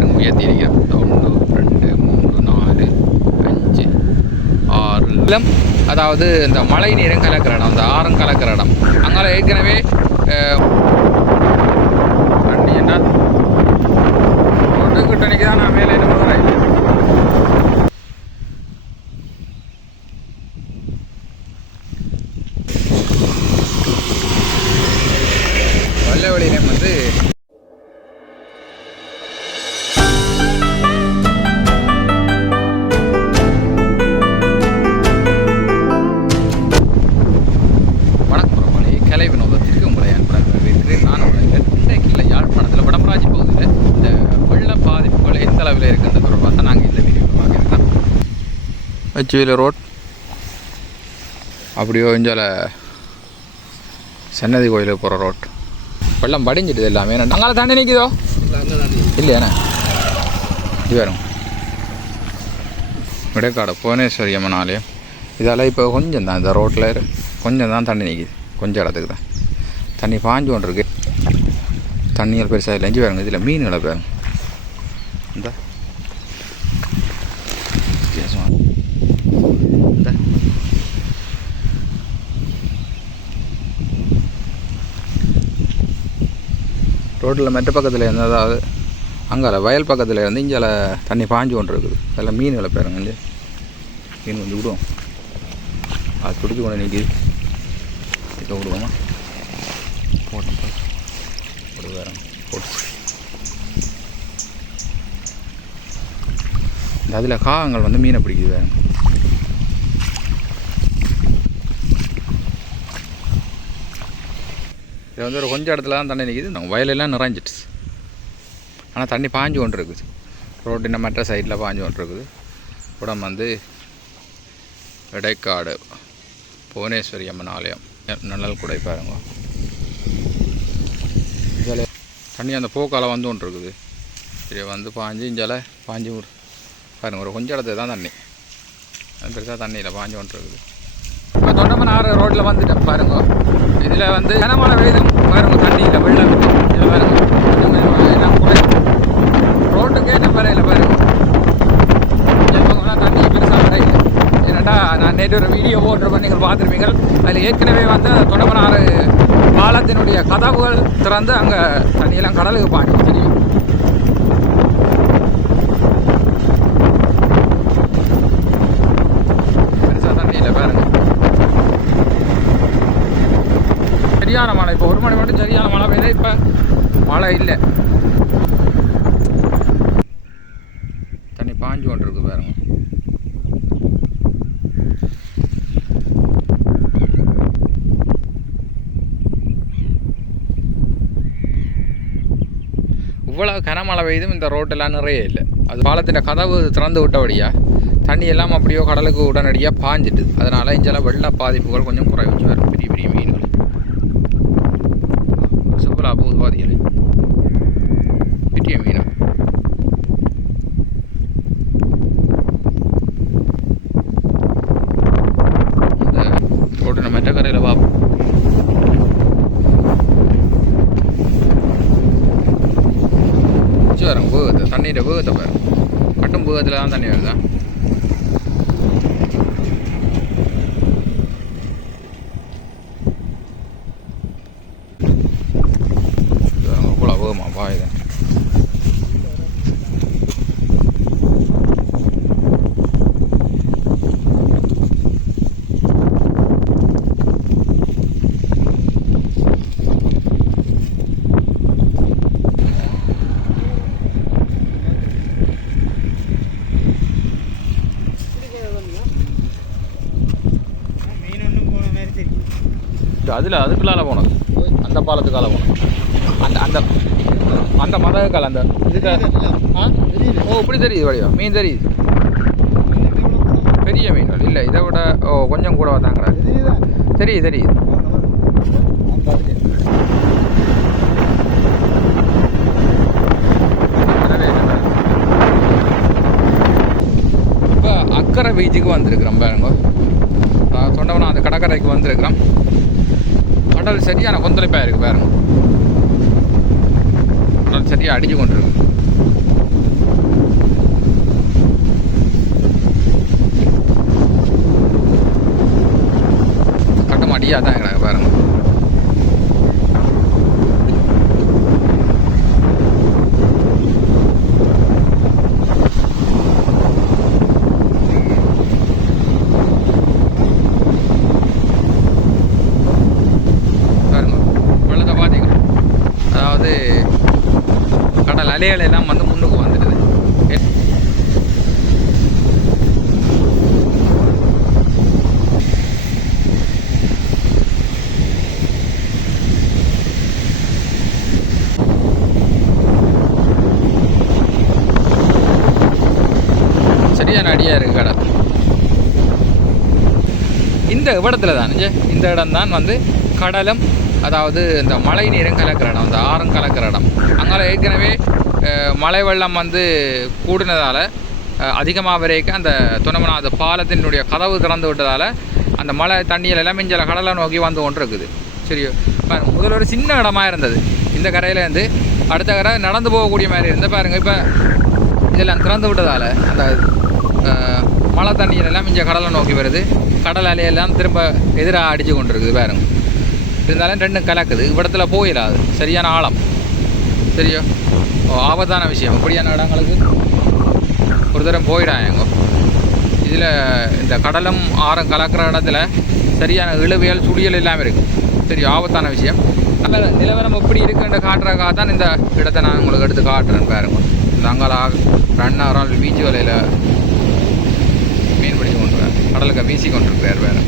பாருங்க உயர்த்தி ஒன்று ரெண்டு மூணு நாலு அஞ்சு ஆறு. நிலம் அதாவது இந்த மழை நீரும் கலக்கிற இடம் இந்த ஆறும் கலக்கிற இடம் அங்கே ஏற்கனவே வண்டி என்ன ஒன்று கிட்ட தான் நான் மேலே என்ன பண்ணுறேன் அச்சுவில ரோட். அப்படியோ இஞ்சால சன்னதி கோயிலுக்கு போகிற ரோட். வெள்ளம் படிஞ்சிட்டுது எல்லாமே. நாங்கள தாண்டி நிற்குதோ இல்லையாண்ணே இது வரும் விடைக்காடு புவனேஸ்வரி அம்மன் ஆலயம். இதால் இப்போ கொஞ்சம் தான் இந்த ரோட்டில் கொஞ்சம் தான் தண்ணி நிற்கிது கொஞ்சம் இடத்துக்கு தான். தண்ணி பாஞ்சு கொண்டு இருக்கு தண்ணிகள் பெருசாக இல்லை. இஞ்சி பாருங்க இதில் மீன்களை பாருங்க. இந்த வித்தியாசமா இந்த ரோட்டில் மெட்ட பக்கத்தில் இருந்ததாவது அங்கே அங்கால வயல் பக்கத்தில் இருந்து இங்கால தண்ணி பாஞ்சு கொண்டு இருக்குது. அதில் மீன் பாருங்க இங்கே மீன் கொஞ்சம் விடுவோம். அது பிடிச்சி கொண்டு நிற்கிது இதை விடுவோமா? போட்டோம் போட்டு. ஒரு போட்டு. இந்த அதில் காகங்கள் வந்து மீனை பிடிக்குது வேறு இது வந்து ஒரு கொஞ்சம் இடத்துல தான் தண்ணி நிற்கிது நம்ம வயலெல்லாம் நிறைஞ்சிடுச்சு. ஆனால் தண்ணி பாஞ்சு கொண்டு இருக்குது ரோட்டின மற்ற சைடில் பாஞ்சு கொண்டு இருக்குது உடம்பு வந்து இடைக்காடு புவனேஸ்வரி அம்மன் ஆலயம். நிழல் குடை பாருங்க. இதில் தண்ணி அந்த போக்கால் வந்து கொண்டு இருக்குது இது வந்து பாஞ்சு இஞ்சால பாஞ்சு பாருங்கள் பாருங்க ஒரு கொஞ்சம் இடத்துல தான் தண்ணி. அது பெருசாக தண்ணியில் பாஞ்சு கொண்டு இருக்குது தொண்டமன் ஆறு ரோட்டில் வந்துட்டேன் பாருங்க. இதில் வந்து கனமழை பெய்தும் பாருங்க தண்ணியில் வெள்ளம் இதில் பாருங்க எல்லாம் ரோட்டுக்கே நம்ம வரையில் பாருங்க. ஜென்மங்கள்லாம் தண்ணி பெருசாக வரையில ஏன்னாட்டா நான் நேற்று ஒரு வீடியோ போட்டிருப்பேன் நீங்கள் பார்த்துருப்பீங்க அதில் ஏற்கனவே வந்து தொண்டமன் ஆறு பாலத்தினுடைய கதவுகள் திறந்து அங்கே தண்ணியெல்லாம் கடலுக்கு பாட்டு தெரியும் பெருசாக தண்ணியில் பாருங்க சரியான மழை. இப்போ ஒரு மணி மட்டும் சரியான மழை பெய்யுது இப்போ மழை இல்லை. தண்ணி பாஞ்சு கொண்டு இருக்கு பாருங்க. இவ்வளவு கனமழை பெய்தும் இந்த ரோட்டெல்லாம் நிறைய இல்லை. அது பாலத்தின் கதவு திறந்து விட்டபடியா தண்ணி எல்லாம் அப்படியோ கடலுக்கு உடனடியாக பாஞ்சிட்டு அதனால் இங்கெல்லாம் வெள்ள பாதிப்புகள் கொஞ்சம் குறைவிச்சு வரும் பெரிய பெரிய மீன்கள் சூப்பராக போகுது பாதிகள் பெரிய மீன் இந்த ரோட்டு நம்ம மெட்டக்கரையில் பார்ப்போம் வச்சு வரும் தண்ணியில் வேகத்தை பாரு கட்டும் வேகத்தில் தான் தண்ணி வருதா இவ்வளோ வேகமா பாயுது அதில் அதுக்குள்ளால போனது. அந்த பாலத்துக்கால போனது. அந்த அந்த அந்த மதகால அந்த இதுக்கு ஓ இப்படி தெரியுது வழியா மீன் தெரியுது. பெரிய மீன்கள் இல்லை இதை விட ஓ கொஞ்சம் கூட வந்தாங்கடா. தெரியுது தெரியுது. இப்போ அக்கரை பீச்சுக்கு வந்திருக்கிறோம் பாருங்க. மண்டபம் அந்த கடற்கரைக்கு வந்திருக்கிறோம் கடல் சரியான கொந்தளிப்பாக இருக்குது பாருங்க. கடல் சரியாக அடிச்சு கொண்டிருக்கு. கட்டமாட்டியாக தான் இருக்கிறாங்க பாருங்கள் கடல் எல்லாம் வந்து முன்னுக்கு வந்துடுது. சரியான அடியாக இருக்குது கடல் இந்த இடத்துல தான் இந்த இடம் தான் வந்து கடலும் அதாவது இந்த மழை நீரும் கலக்கிற இடம் இந்த ஆறும் கலக்கிற இடம். அங்கே ஏற்கனவே மழை வெள்ளம் வந்து கூடினதால் அதிகமாக வரைக்கும் அந்த துணமனாத பாலத்தினுடைய கதவு திறந்து விட்டதால் அந்த மழை தண்ணியில் எல்லாம் கடலை நோக்கி வந்து கொண்டு இருக்குது சரியோ? பாருங்க, முதல்ல ஒரு சின்ன இடமா இருந்தது. இந்த கரையிலேருந்து அடுத்த கரை நடந்து போகக்கூடிய மாதிரி இருந்த பாருங்கள் இப்போ இதெல்லாம் திறந்து விட்டதால் அந்த மழை தண்ணீர் எல்லாம் இங்கே கடலை நோக்கி வருது. கடல் அலையெல்லாம் திரும்ப எதிராக அடித்து கொண்டு இருக்குது பாருங்க. இருந்தாலும் ரெண்டும் கலக்குது. இவ்விடத்தில் போயிடாது சரியான ஆழம். தெரியும். ஓ ஆபத்தான விஷயம். இப்படியான இடங்களுக்கு ஒரு தரம் போயிடாங்க இதில் இந்த கடலும் ஆறும் கலக்கிற இடத்துல சரியான இழுவியல் சுழியல் எல்லாமே இருக்குது சரி ஆபத்தான விஷயம். நல்ல நிலவரம் எப்படி இருக்குன்ற காட்டுறதுக்காக தான் இந்த இடத்த நான் உங்களுக்கு எடுத்து காட்டுறேன் பாருங்க. இந்த அங்கால ரன்னாரால் பீச்சு வலையில் மீன் பிடிச்சு கொண்டு கடலுக்கு வீசி கொண்டிருக்கிறார் வேறு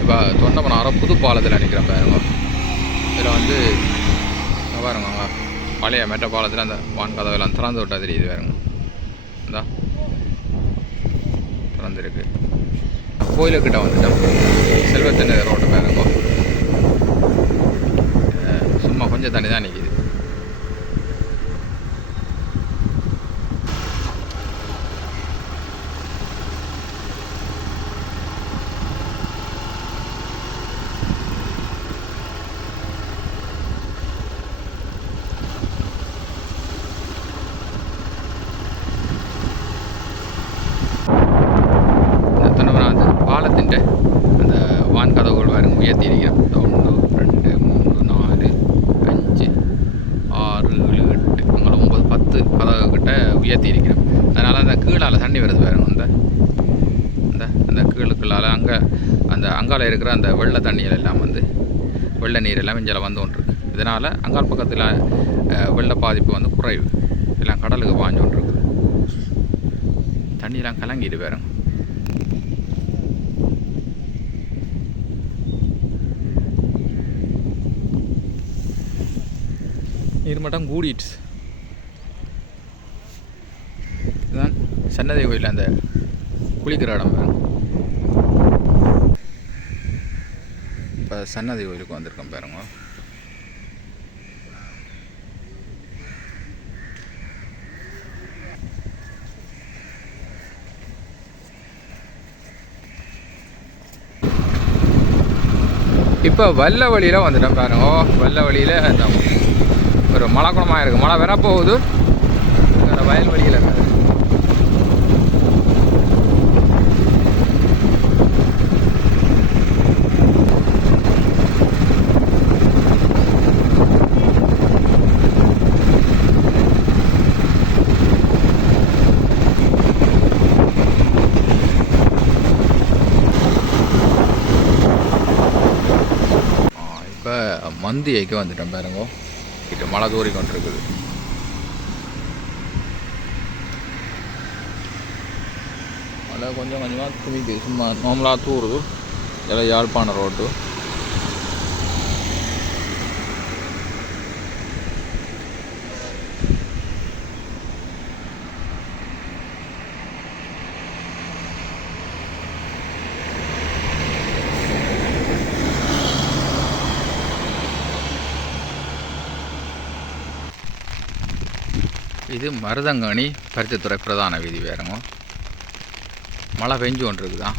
இப்போ தொண்டமனாரம் புது பாலத்தில் நிற்கிறேன் பாருங்க. இதில் வந்து பாருங்க பழைய மெட்ட பாலத்தில் அந்த வான் கதவெல்லாம் திறந்து விட்டால் தெரியுது பாருங்க. இந்தா. திறந்துருக்கு. கோயிலுக்கிட்ட வந்துட்டோம் செல்வத்தின் ரோட்டு பாருங்க சும்மா கொஞ்சம் தண்ணி தான் நிற்கிது இந்த தொண்டமனாந்து பாலத்திൻ്റെ அந்த வான் கதவுகள் பாருங்க உயர்த்தி இருக்கிறேன் ஒன்று ரெண்டு மூணு நாலு அஞ்சு ஆறு ஏழு எட்டு அங்கே ஒம்பது பத்து கதவு கிட்ட உயர்த்தி இருக்கிறேன் அதனால் அந்த கீழால் தண்ணி வருது பாருங்க இந்த இந்த அந்த கீழுக்குள்ளால் அங்கே அந்த அங்கால இருக்கிற அந்த வெள்ளை தண்ணிகள் எல்லாம் வந்து வெள்ளை நீர் எல்லாம் இங்கே வந்து கொண்டிருக்கு. இதனால் அங்கால் பக்கத்தில் வெள்ள பாதிப்பு வந்து குறைவு. எல்லாம் கடலுக்கு பாஞ்சு கொண்டிருக்கு தண்ணியெல்லாம் கலங்கிட்டு பாருங்க. நீர்மட்டம் கூடிடுச்சு இதுதான் சன்னதி கோயில் அந்த குளிக்கிற இடம். பாருங்க இப்போ சன்னதி கோயிலுக்கு வந்திருக்கோம் பாருங்க. இப்போ வல்ல வழியில் வந்துட்டோம் பாருங்க. வல்ல வழியில் இந்த ஒரு மழை குணமாக இருக்குது மழை வரப்போகுது வயல் வழியில் இருக்குது இப்போ மந்தியைக்கு வந்துட்டோம் பாருங்க. கிட்ட மழை தூரி கொண்டிருக்குது. மழை கொஞ்சம் கொஞ்சமாக துணிக்கு சும்மா நார்மலாக தூறுது. இதெல்லாம் யாழ்ப்பாண ரோட்டு இது மருதங்கணி பருத்தித்துறை பிரதான வீதி வேறுங்க. மழை பெஞ்சு ஒன்று இருக்குதா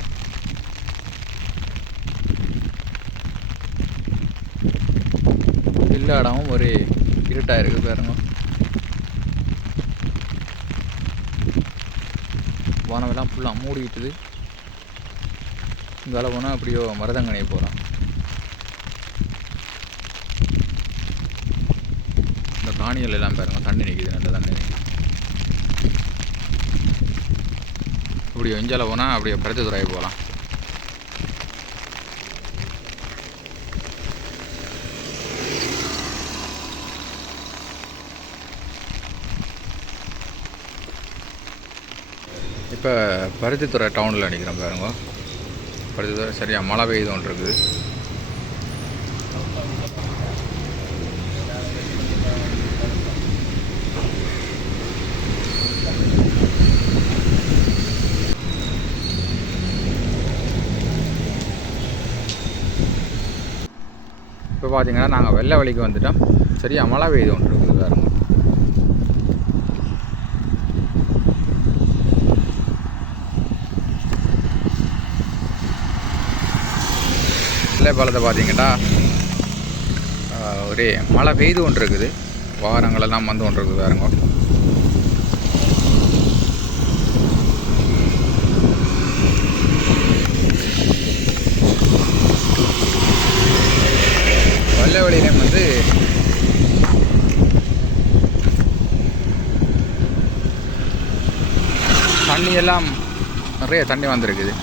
எல்லா இடமும் ஒரு இருட்டாக இருக்குது பாருங்க. வானமெல்லாம் ஃபுல்லாக மூடிக்கிட்டுது. இங்கே போனால் அப்படியோ மருதங்கனி போகலாம் இந்த காணிகள் எல்லாம் பாருங்க தண்ணி நிற்கிது நல்ல தண்ணி நிற்கிது இப்படி வெஞ்சால போனால் அப்படியே பருத்தி துறையை போகலாம். இப்போ பருத்தித்துறை டவுனில் நிற்கிறோம் பாருங்க. பருத்தித்துறை சரியாக மழை பெய்யுது ஒன்று இருக்குது. பார்த்தீங்கன்னா நாங்கள் வெள்ளை வழிக்கு வந்துட்டோம். சரியா மழை பெய்து ஒன்று இருக்குது பாருங்க. வெள்ளை பாலத்தை பார்த்தீங்கன்னா ஒரே மழை பெய்து ஒன்று இருக்குது வாகனங்கள் எல்லாம் வந்து ஒன்று இருக்குது பாருங்க வெள்ளை வெளியிலே வந்து தண்ணி எல்லாம் நிறைய தண்ணி வந்திருக்குது.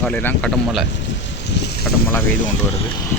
காலையெல்லாம் கடும் மழை. கடும் மழை பெய்து கொண்டு வருது.